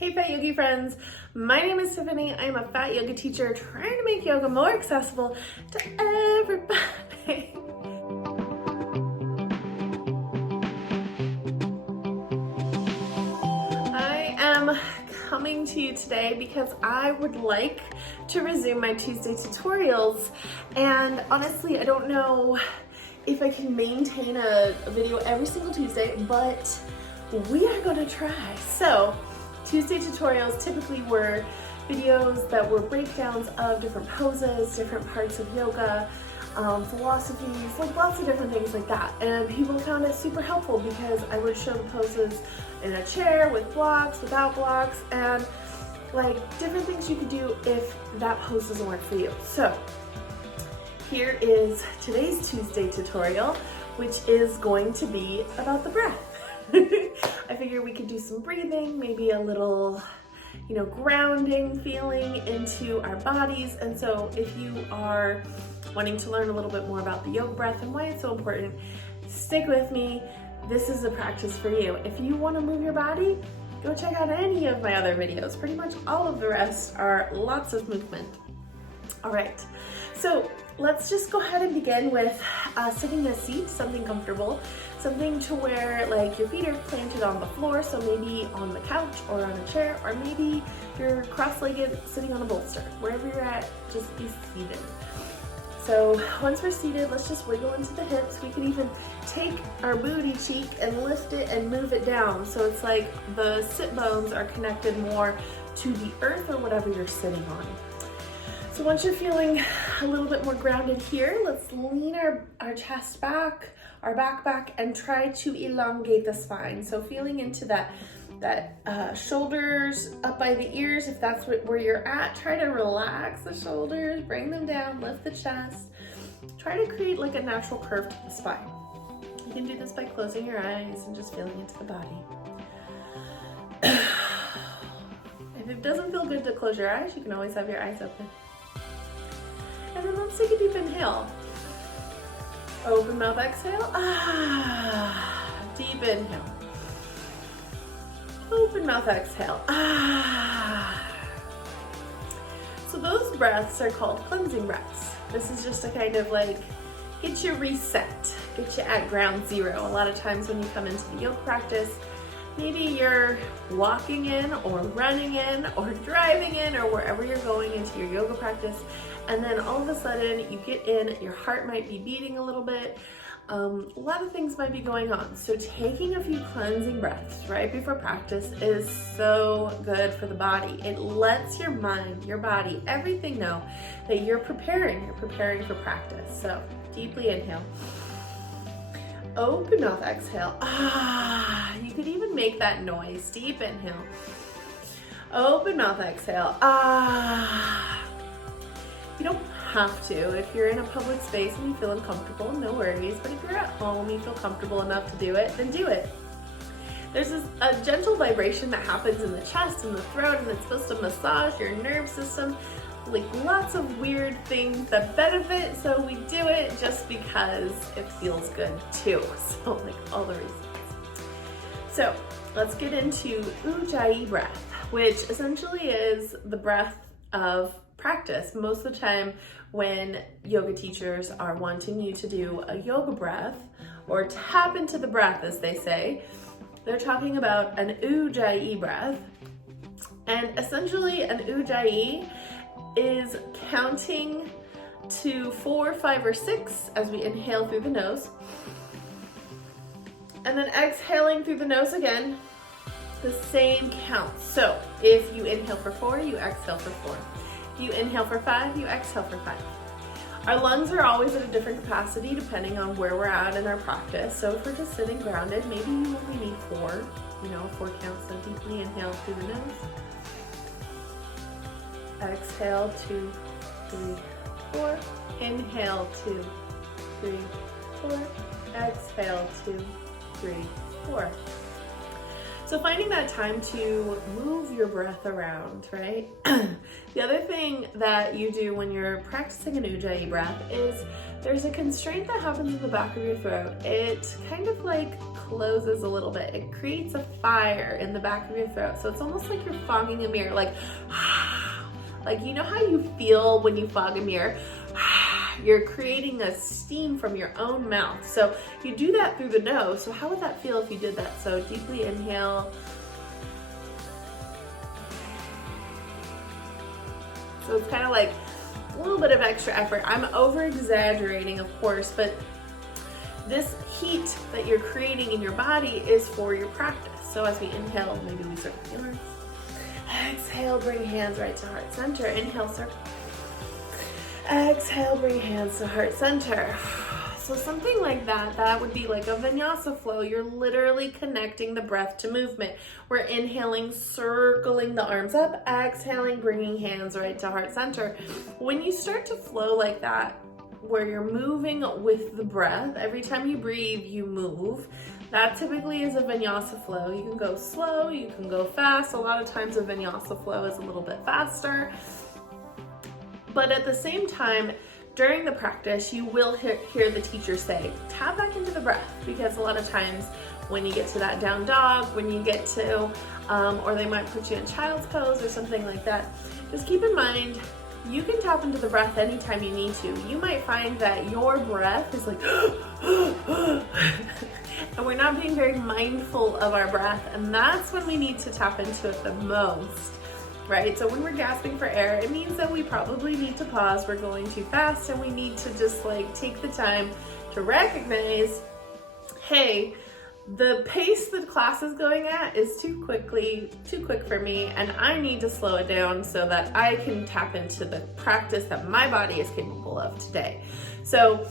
Hey Fat Yogi friends, my name is Tiffany. I am a fat yoga teacher trying to make yoga more accessible to everybody. I am coming to you today because I would like to resume my Tuesday tutorials, and honestly I don't know if I can maintain a video every single Tuesday, but we are going to try. So Tuesday tutorials typically were videos that were breakdowns of different poses, different parts of yoga, philosophies, like lots of different things like that. And people found it super helpful because I would show the poses in a chair, with blocks, without blocks, and like different things you could do if that pose doesn't work for you. So here is today's Tuesday tutorial, which is going to be about the breath. I figure we could do some breathing, maybe a little, grounding feeling into our bodies. And so if you are wanting to learn a little bit more about the yoga breath and why it's so important, stick with me. This is a practice for you. If you want to move your body, go check out any of my other videos. Pretty much all of the rest are lots of movement. All right, so let's just go ahead and begin with sitting in a seat, something comfortable, something to where like your feet are planted on the floor, so maybe on the couch or on a chair, or maybe you're cross-legged sitting on a bolster. Wherever you're at, just be seated. So once we're seated, let's just wiggle into the hips. We can even take our booty cheek and lift it and move it down, so it's like the sit bones are connected more to the earth or whatever you're sitting on. So once you're feeling a little bit more grounded here, let's lean our chest back, our back, and try to elongate the spine. So feeling into that shoulders up by the ears, if that's where you're at, try to relax the shoulders, bring them down, lift the chest. Try to create like a natural curve to the spine. You can do this by closing your eyes and just feeling into the body. If it doesn't feel good to close your eyes, you can always have your eyes open. And then let's take a deep inhale. Open mouth, exhale. Deep inhale. Open mouth, exhale. So those breaths are called cleansing breaths. This is just a kind of like get you reset, get you at ground zero. A lot of times when you come into the yoga practice, maybe you're walking in or running in or driving in or wherever you're going into your yoga practice, and then all of a sudden you get in, your heart might be beating a little bit, a lot of things might be going on. So taking a few cleansing breaths right before practice is so good for the body. It lets your mind, your body, everything know that you're preparing for practice. So deeply inhale. Open mouth, exhale. You could even make that noise. Deep inhale. Open mouth, exhale. You don't have to. If you're in a public space and you feel uncomfortable, no worries. But if you're at home, you feel comfortable enough to do it, then do it. There's a gentle vibration that happens in the chest and the throat, and it's supposed to massage your nerve system. Like lots of weird things that benefit, so we do it just because it feels good too. So like all the reasons. So let's get into Ujjayi Breath, which essentially is the breath of practice. Most of the time when yoga teachers are wanting you to do a yoga breath or tap into the breath, as they say, they're talking about an Ujjayi breath. And essentially an Ujjayi is counting to 4, 5, or 6 as we inhale through the nose, and then exhaling through the nose again, the same count. So if you inhale for 4, you exhale for 4. If you inhale for 5, you exhale for 5. Our lungs are always at a different capacity depending on where we're at in our practice. So if we're just sitting grounded, maybe you only need 4, 4 counts. So deeply inhale through the nose. Exhale, 2, 3, 4. Inhale, 2, 3, 4. Exhale, 2, 3, 4. So finding that time to move your breath around, right? The other thing that you do when you're practicing an Ujjayi breath is there's a constraint that happens in the back of your throat. It kind of like closes a little bit. It creates a fire in the back of your throat. So it's almost like you're fogging a mirror, like you know how you feel when you fog a mirror? You're creating a steam from your own mouth. So you do that through the nose. So how would that feel if you did that? So deeply inhale. So it's kind of like a little bit of extra effort. I'm over exaggerating, of course, but this heat that you're creating in your body is for your practice. So as we inhale, maybe we circle the arms. Exhale, bring hands right to heart center. Inhale, circle. Exhale, bring hands to heart center. So something like that, that would be like a vinyasa flow. You're literally connecting the breath to movement. We're inhaling, circling the arms up, exhaling, bringing hands right to heart center. When you start to flow like that, where you're moving with the breath, every time you breathe, you move. That typically is a vinyasa flow. You can go slow, you can go fast. A lot of times a vinyasa flow is a little bit faster. But at the same time, during the practice, you will hear the teacher say, tap back into the breath, because a lot of times when you get to that down dog, when you get to, or they might put you in child's pose or something like that, just keep in mind, you can tap into the breath anytime you need to. You might find that your breath is like, and we're not being very mindful of our breath, and that's when we need to tap into it the most. Right? So when we're gasping for air, it means that we probably need to pause. We're going too fast, and we need to just like take the time to recognize, hey, the pace the class is going at is too quick for me, and I need to slow it down so that I can tap into the practice that my body is capable of today. So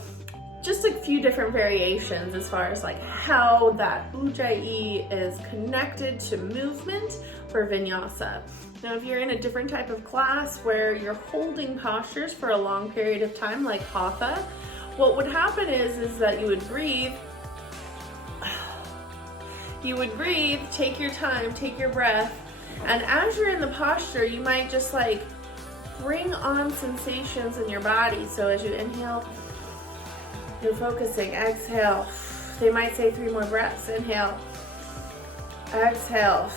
just a few different variations as far as like how that Ujjayi is connected to movement for vinyasa. Now, if you're in a different type of class where you're holding postures for a long period of time, like hatha, what would happen is that you would breathe, take your time, take your breath, and as you're in the posture, you might just like bring on sensations in your body. So as you inhale, you're focusing, exhale. They might say 3 more breaths. Inhale, exhale.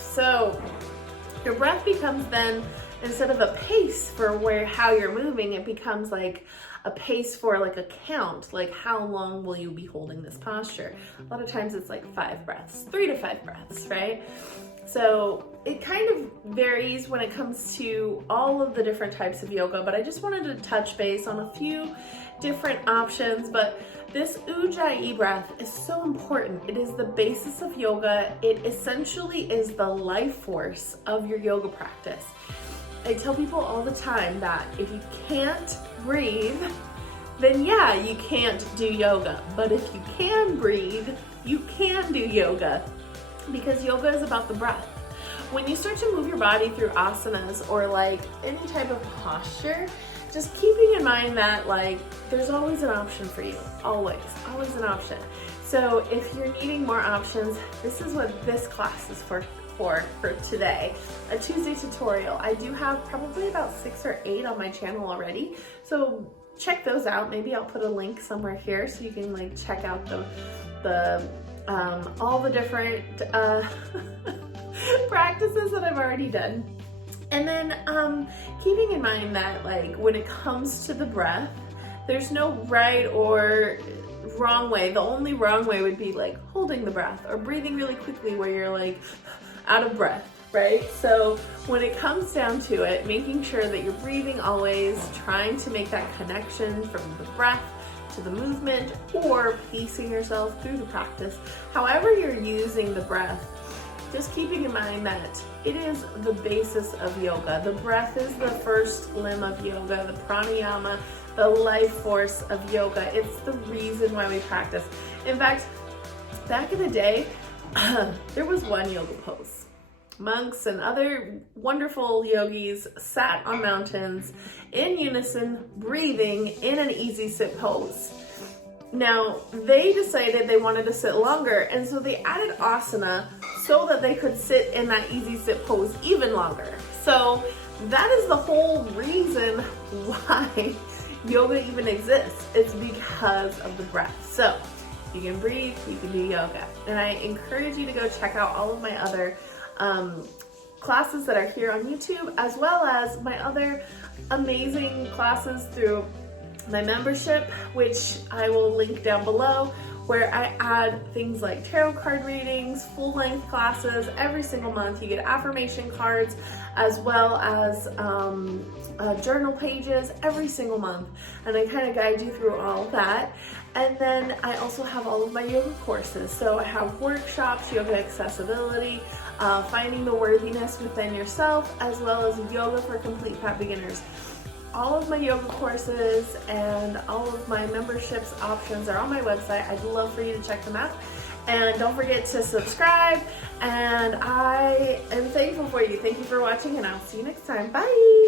So your breath becomes then, instead of a pace for how you're moving, it becomes like a pace for like a count, like how long will you be holding this posture? A lot of times it's like 5 breaths, 3 to 5 breaths, right? So it kind of varies when it comes to all of the different types of yoga, but I just wanted to touch base on a few different options. But this Ujjayi breath is so important. It is the basis of yoga. It essentially is the life force of your yoga practice. I tell people all the time that if you can't breathe, then yeah, you can't do yoga. But if you can breathe, you can do yoga, because yoga is about the breath. When you start to move your body through asanas or like any type of posture, just keeping in mind that like there's always an option for you, always an option. So if you're needing more options, this is what this class is for today, a Tuesday tutorial. I do have probably about 6 or 8 on my channel already, so check those out. Maybe I'll put a link somewhere here so you can like check out all the different practices that I've already done. And then keeping in mind that like when it comes to the breath, there's no right or wrong way. The only wrong way would be like holding the breath or breathing really quickly where you're like out of breath, right? So when it comes down to it, making sure that you're breathing always, trying to make that connection from the breath to the movement, or pacing yourself through the practice. However you're using the breath, just keeping in mind that it is the basis of yoga. The breath is the first limb of yoga, the pranayama, the life force of yoga. It's the reason why we practice. In fact, back in the day, there was one yoga pose. Monks and other wonderful yogis sat on mountains in unison, breathing in an easy sit pose. Now, they decided they wanted to sit longer, and so they added asana so that they could sit in that easy sit pose even longer. So that is the whole reason why yoga even exists. It's because of the breath. So you can breathe, you can do yoga. And I encourage you to go check out all of my other classes that are here on YouTube, as well as my other amazing classes through my membership, which I will link down below, where I add things like tarot card readings, full-length classes every single month. You get affirmation cards, as well as journal pages every single month, and I kind of guide you through all of that. And then I also have all of my yoga courses. So I have workshops, yoga accessibility, finding the worthiness within yourself, as well as yoga for complete fat beginners. All of my yoga courses and all of my memberships options are on my website. I'd love for you to check them out. And don't forget to subscribe. And I am thankful for you. Thank you for watching, and I'll see you next time. Bye.